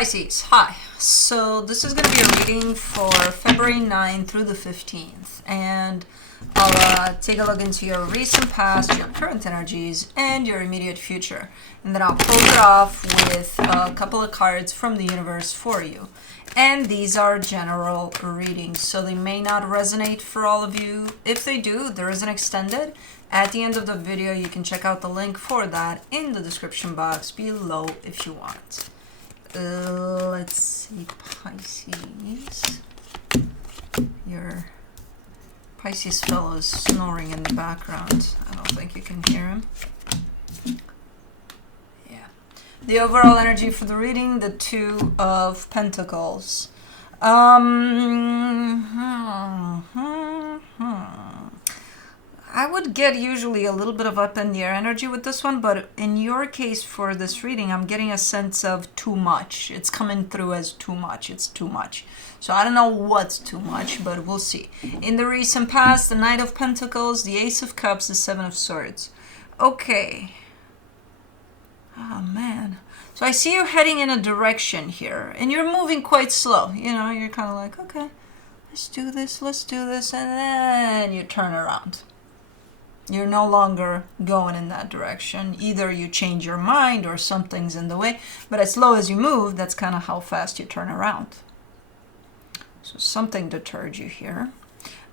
Pisces, hi. So this is going to be a reading for February 9 through the 15th. And I'll take a look into your recent past, your current energies, and your immediate future. And then I'll close it off with a couple of cards from the universe for you. And these are general readings, so they may not resonate for all of you. If they do, there is an extended. At the end of the video, you can check out the link for that in the description box below if you want. Let's see, Pisces. Your Pisces fellow is snoring in the background. I don't think you can hear him. Yeah. The overall energy for the reading, the Two of Pentacles. I would get usually a little bit of up in the air energy with this one, but in your case for this reading, I'm getting a sense of too much. It's coming through as too much. It's too much. So I don't know what's too much, but we'll see. In the recent past, the Knight of Pentacles, the Ace of Cups, the Seven of Swords. Okay. Oh, man. So I see you heading in a direction here, and you're moving quite slow. You know, you're kind of like, okay, let's do this, and then you turn around. You're no longer going in that direction. Either you change your mind or something's in the way. But as slow as you move, that's kind of how fast you turn around. So something deterred you here.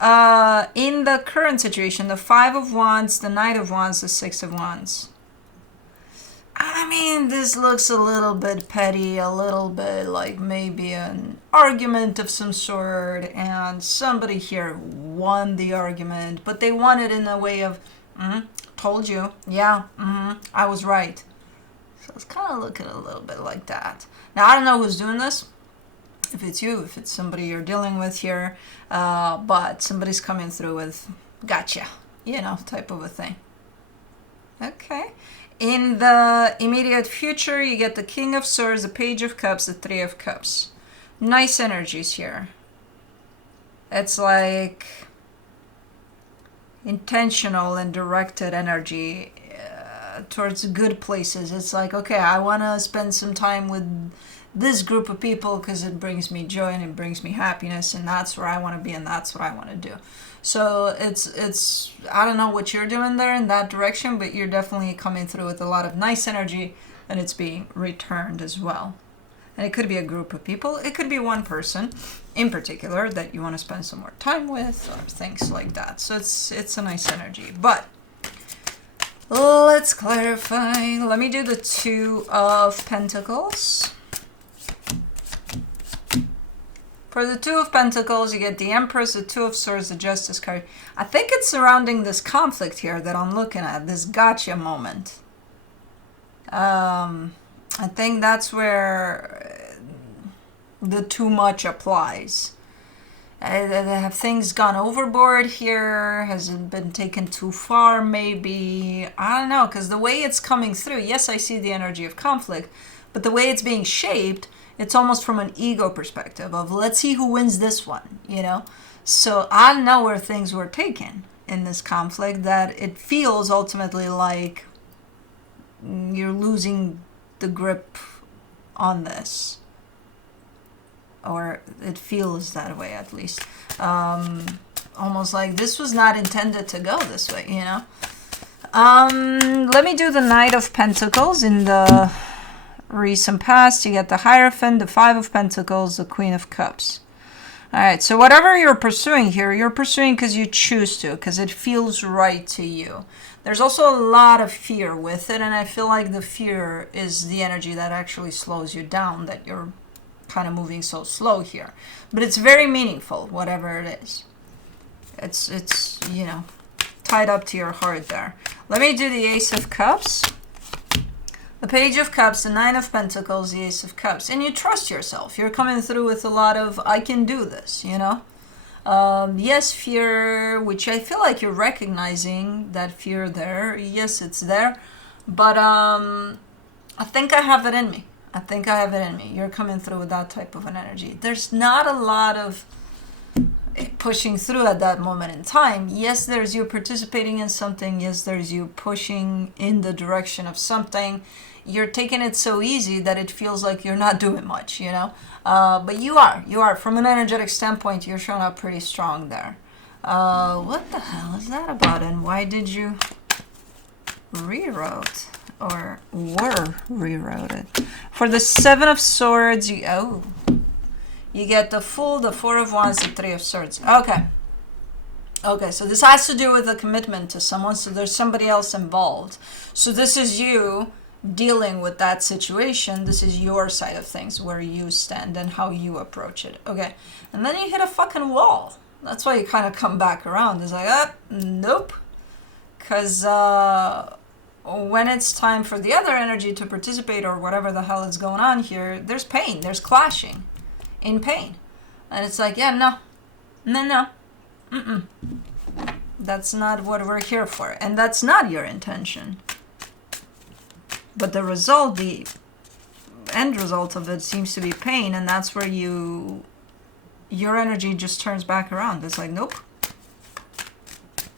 In the current situation, the Five of Wands, the Knight of Wands, the Six of Wands. I mean, this looks a little bit petty, a little bit like maybe an argument of some sort, and somebody here won the argument, but they won it in a way of, told you, yeah, I was right. So it's kind of looking a little bit like that. Now, I don't know who's doing this, if it's you, if it's somebody you're dealing with here, but somebody's coming through with, gotcha, you know, type of a thing. Okay. In the immediate future, you get the King of Swords, the Page of Cups, the Three of Cups. Nice energies here. It's like intentional and directed energy towards good places. It's like, okay, I want to spend some time with this group of people because it brings me joy and it brings me happiness, and that's where I want to be and that's what I want to do. So it's I don't know what you're doing there in that direction, but you're definitely coming through with a lot of nice energy, and it's being returned as well. And it could be a group of people. It could be one person in particular that you want to spend some more time with or things like that. So it's a nice energy. But let's clarify. Let me do the Two of Pentacles. For the Two of Pentacles, you get the Empress, the Two of Swords, the Justice card. I think it's surrounding this conflict here that I'm looking at, this gotcha moment. I think that's where the too much applies. Have things gone overboard here? Has it been taken too far, maybe? I don't know, because the way it's coming through, yes, I see the energy of conflict, but the way it's being shaped, it's almost from an ego perspective of let's see who wins this one, you know? So I know where things were taken in this conflict, that it feels ultimately like you're losing the grip on this. Or it feels that way, at least. Almost like this was not intended to go this way, you know? Let me do the Knight of Pentacles. In the recent past, you get the Hierophant, the Five of Pentacles, the Queen of Cups. All right, so whatever you're pursuing here, you're pursuing because you choose to, because it feels right to you. There's also a lot of fear with it, and I feel like the fear is the energy that actually slows you down, that you're kind of moving so slow here. But it's very meaningful, whatever it is. It's you know, tied up to your heart there. Let me do the Ace of Cups. The Page of Cups, the Nine of Pentacles, the Ace of Cups. And you trust yourself. You're coming through with a lot of, I can do this, you know? Yes, fear, which I feel like you're recognizing that fear there. Yes, it's there. But I think I have it in me. You're coming through with that type of an energy. There's not a lot of pushing through at that moment in time. Yes, there's you participating in something. Yes, there's you pushing in the direction of something. you're taking it so easy that it feels like you're not doing much, you know. But you are from an energetic standpoint, you're showing up pretty strong there. What the hell is that about, and why did you rewrote or were rewrote? For the Seven of Swords, you get the Fool, the Four of Wands, the Three of Swords. Okay, so this has to do with a commitment to someone, so there's somebody else involved. So this is you dealing with that situation. This is your side of things, where you stand and how you approach it. Okay, and then you hit a fucking wall. That's why you kind of come back around. It's like, nope. Because when it's time for the other energy to participate or whatever the hell is going on here, there's pain, there's clashing in pain. And it's like, yeah, no. That's not what we're here for. And that's not your intention. But the result, the end result of it seems to be pain, and that's where your energy just turns back around. It's like, nope.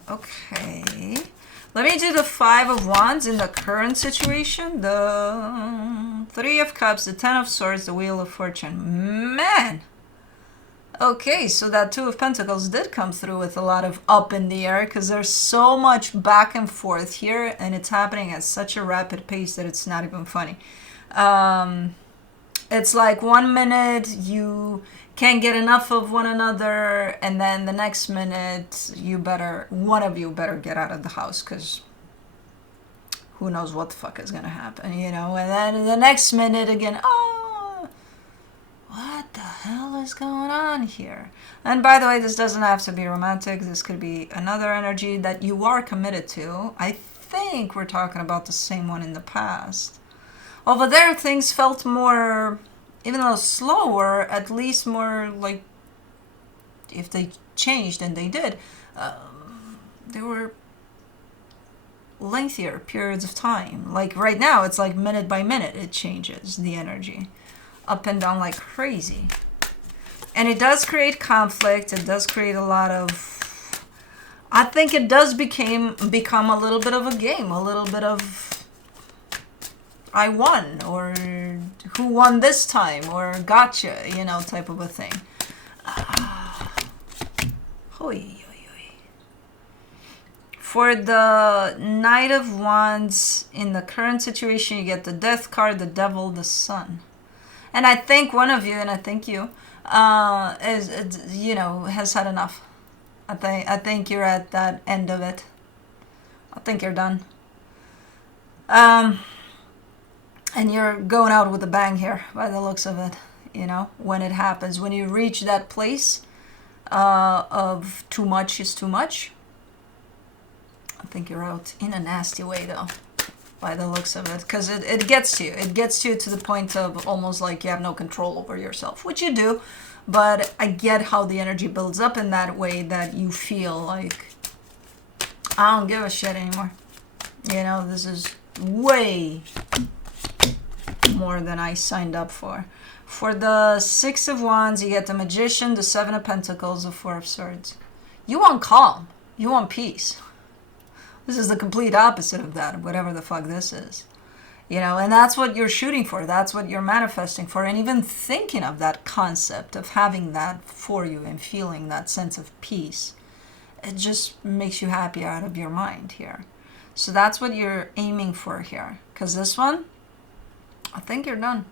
Okay. Let me do the Five of Wands in the current situation. The Three of Cups, the Ten of Swords, the Wheel of Fortune. Man! Okay, so that Two of Pentacles did come through with a lot of up in the air, because there's so much back and forth here, and it's happening at such a rapid pace that it's not even funny. It's like 1 minute you can't get enough of one another, and then the next minute one of you better get out of the house, because who knows what the fuck is gonna happen, you know. And then the next minute again, what the hell is going on here? And by the way, this doesn't have to be romantic. This could be another energy that you are committed to. I think we're talking about the same one in the past. Over there, things felt more, even though slower, at least more like, if they changed, and they did, they were lengthier periods of time. Like right now, it's like minute by minute it changes, the energy. Up and down like crazy. And it does create conflict. It does create a lot of... I think it does become a little bit of a game. A little bit of... I won. Or who won this time? Or gotcha, you know, type of a thing. For the Knight of Wands, in the current situation, you get the Death card, the Devil, the Sun. And I think one of you, and I think you, has had enough. I think you're at that end of it. I think you're done. And you're going out with a bang here, by the looks of it. You know, when it happens, when you reach that place of too much is too much, I think you're out in a nasty way, though. By the looks of it, because it gets to you. It gets to you to the point of almost like you have no control over yourself, which you do, but I get how the energy builds up in that way, that you feel like, I don't give a shit anymore. You know, this is way more than I signed up for. For the Six of Wands, you get the Magician, the Seven of Pentacles, the Four of Swords. You want calm. You want peace. This is the complete opposite of that, whatever the fuck this is. You know, and that's what you're shooting for. That's what you're manifesting for. And even thinking of that concept of having that for you and feeling that sense of peace, it just makes you happy out of your mind here. So that's what you're aiming for here. Because this one, I think you're done.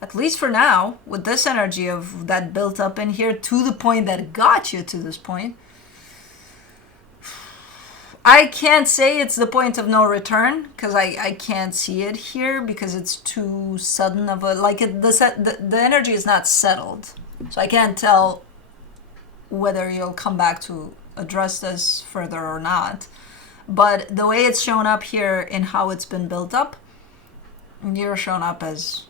At least for now, with this energy of that built up in here to the point that got you to this point. I can't say it's the point of no return, because I can't see it here, because it's too sudden of a, like the energy is not settled. So I can't tell whether you'll come back to address this further or not. But the way it's shown up here in how it's been built up, you're shown up as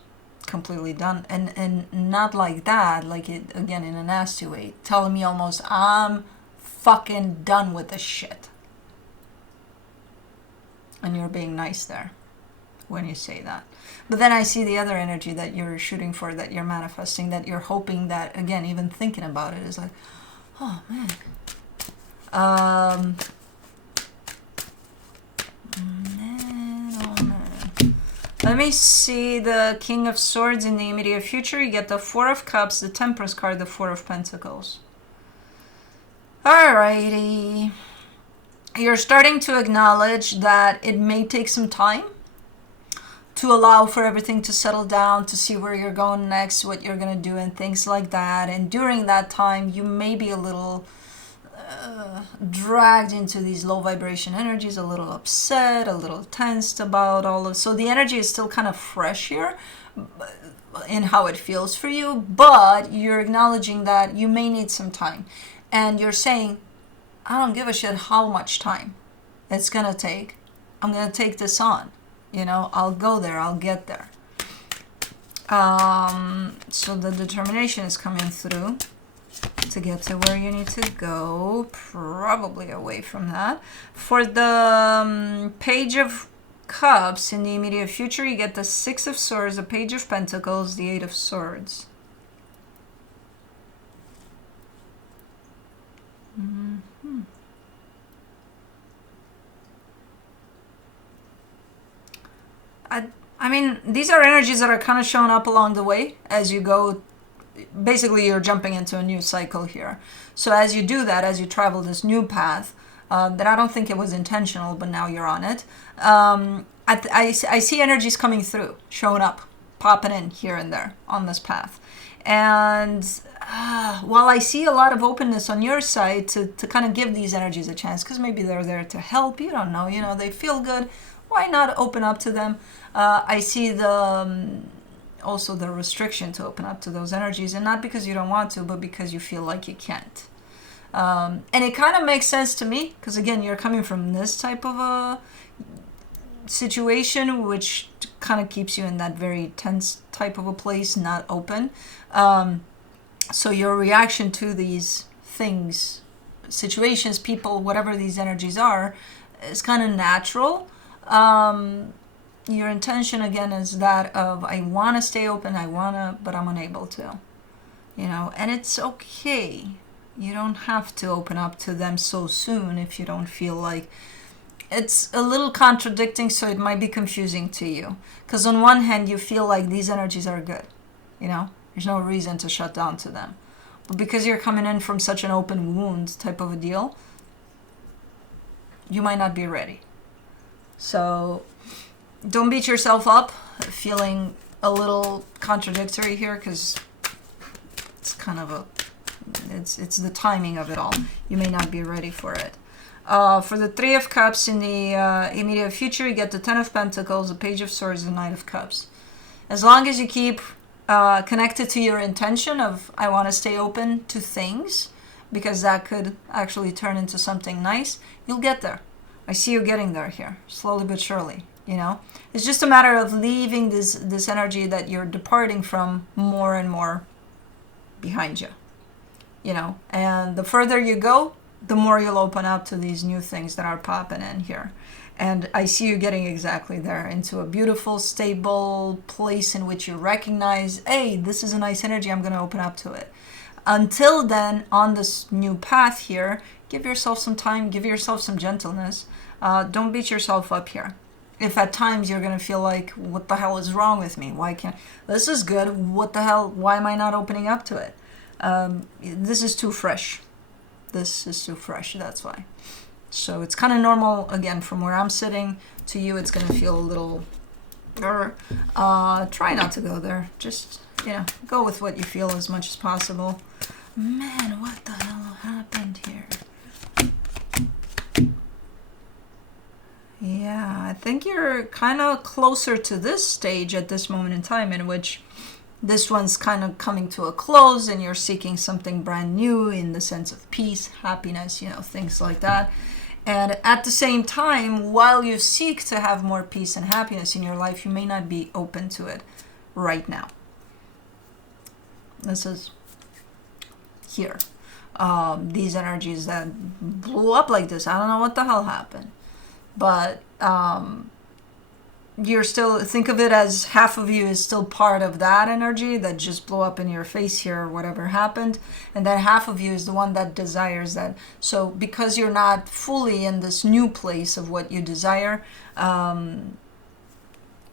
completely done. And not like that, like it, again, in a nasty way, telling me almost, I'm fucking done with this shit. And you're being nice there when you say that. But then I see the other energy that you're shooting for, that you're manifesting, that you're hoping that, again, even thinking about it is like, oh, man. Man, oh, man. Let me see the King of Swords in the immediate future. You get the Four of Cups, the Temperance card, the Four of Pentacles. Alrighty. You're starting to acknowledge that it may take some time to allow for everything to settle down, to see where you're going next, what you're going to do, and things like that. And during that time, you may be a little dragged into these low vibration energies, a little upset, a little tensed about all of. So the energy is still kind of fresh here in how it feels for you, but you're acknowledging that you may need some time. And you're saying, I don't give a shit how much time it's going to take. I'm going to take this on. You know, I'll go there. I'll get there. So the determination is coming through to get to where you need to go, probably away from that. For the Page of Cups in the immediate future, you get the Six of Swords, the Page of Pentacles, the Eight of Swords. Mm-hmm. I mean, these are energies that are kind of showing up along the way as you go. Basically, you're jumping into a new cycle here. So as you do that, as you travel this new path, that I don't think it was intentional, but now you're on it, I see energies coming through, showing up, popping in here and there on this path. And while I see a lot of openness on your side to kind of give these energies a chance, because maybe they're there to help, you don't know, you know, they feel good, why not open up to them? I see the also the restriction to open up to those energies, and not because you don't want to, but because you feel like you can't. And it kind of makes sense to me, because again, you're coming from this type of a situation, which kind of keeps you in that very tense type of a place, not open. So your reaction to these things, situations, people, whatever these energies are, is kind of natural. Your intention again is that of, I want to stay open, but I'm unable to, you know, and it's okay. You don't have to open up to them so soon if you don't feel like. It's a little contradicting, so it might be confusing to you, because on one hand you feel like these energies are good, you know, there's no reason to shut down to them, but because you're coming in from such an open wound type of a deal, you might not be ready. So don't beat yourself up feeling a little contradictory here, because it's kind of it's the timing of it all. You may not be ready for it. For the Three of Cups in the immediate future, you get the Ten of Pentacles, the Page of Swords, the Knight of Cups. As long as you keep connected to your intention of, I want to stay open to things, because that could actually turn into something nice, you'll get there. I see you getting there here, slowly but surely, you know. It's just a matter of leaving this energy that you're departing from more and more behind you, you know. And the further you go, the more you'll open up to these new things that are popping in here. And I see you getting exactly there, into a beautiful, stable place in which you recognize, hey, this is a nice energy, I'm going to open up to it. Until then, on this new path here, give yourself some time, give yourself some gentleness. Don't beat yourself up here. If at times you're going to feel like, what the hell is wrong with me? Why can't... This is good. What the hell? Why am I not opening up to it? This is too fresh. This is too fresh, that's why. So it's kind of normal, again, from where I'm sitting to you, it's going to feel a little... try not to go there. Just, you know, go with what you feel as much as possible. Man, what the hell happened here? Yeah, I think you're kind of closer to this stage at this moment in time, in which this one's kind of coming to a close and you're seeking something brand new in the sense of peace, happiness, you know, things like that. And at the same time, while you seek to have more peace and happiness in your life, you may not be open to it right now. This is here. These energies that blew up like this, I don't know what the hell happened. But you're still, think of it as half of you is still part of that energy that just blew up in your face here, or whatever happened. And then half of you is the one that desires that. So because you're not fully in this new place of what you desire,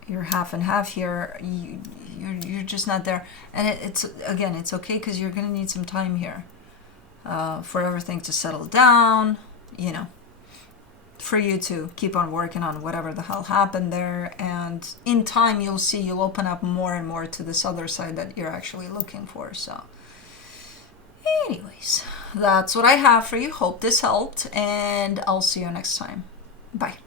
you're half and half here. You're just not there, and it's again, it's okay because you're gonna need some time here for everything to settle down. You know, for you to keep on working on whatever the hell happened there, and in time you'll see you'll open up more and more to this other side that you're actually looking for. So anyways, that's what I have for you. Hope this helped, and I'll see you next time. Bye.